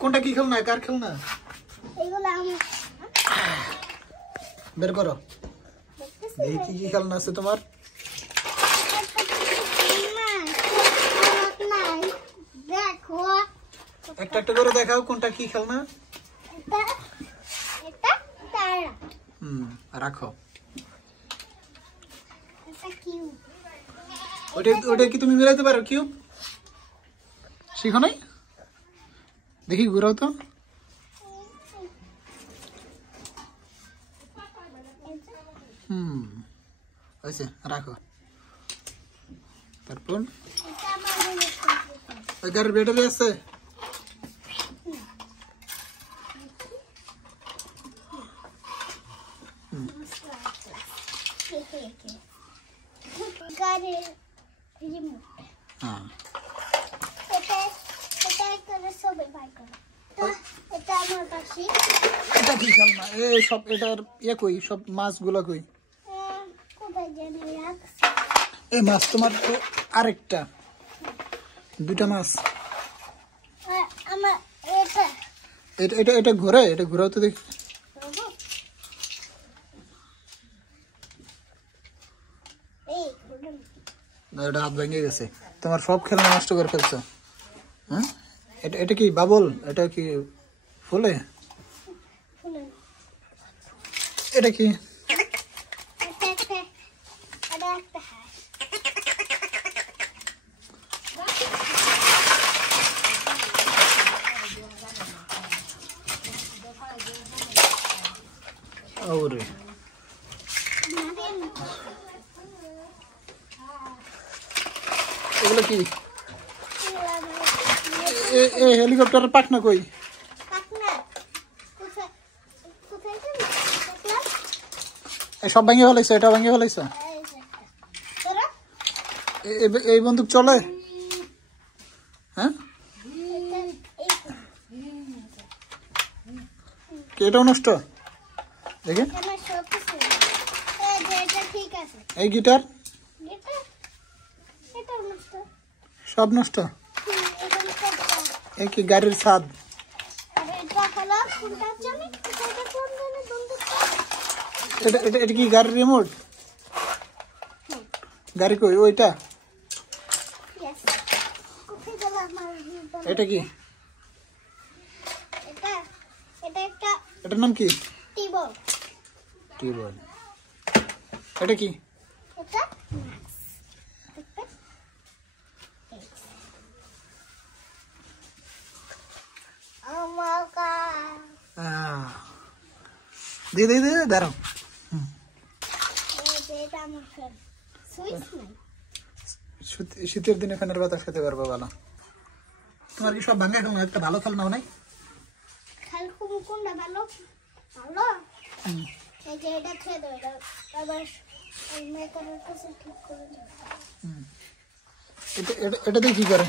কোনটা কি খেলনা কার খেলনা এগুলো আমার বের করো দেখি কি খেলনা আছে তোমার দেখো একটা একটা করে দেখাও কোনটা কি খেলনা এটা এটা তারা রাখো এটা কিউব ওটা কি তুমি মিলাইতে পারো কিউব শিখো নাই দেখি ঘুরাও তো আচ্ছা রাখো তারপর ওই গাড়ির ব্যাটারি আছে গাড়ির রিমোট হ্যাঁ এটা করে সবাই বাই করে তো এটা আমার কাছে এটা কি খেলনা এই সব এটার কই সব মাছগুলো কই কোথায় জানি রাখছি এই মাছ তোমার তো আরেকটা দুইটা মাছ আমার এটা এটা এটা ঘোরে এটা ঘোরাও তো দেখি এটা হাত ভেঙে গেছে তোমার সব খেলনা নষ্ট করে ফেলছো হ্যাঁ এটা কি বাবল এটা কি ফুলে এটা কি ওরে এগুলো কি হেলিকপ্টারের পাখনা কই সব ভেঙে ফেলাইছো এটা ভেঙে ফেলাইছো এই বন্দুক চলে হ্যাঁ এটাও নষ্ট দেখি এই গিটার সব নষ্ট এই কি গাড়ির ছাদ এটা কি গাড়ির রিমোট গাড়ি কই ওইটা এটা কি এটার নাম কি টিবল এটা কি দে দাঁড়াও শীতের দিনে ফ্যানের বাতাস খেতে পারবো ভালো তোমার কি সব ভাঙা খেলনা একটা ভালো খেলনা নাই এটা দিয়ে কি করে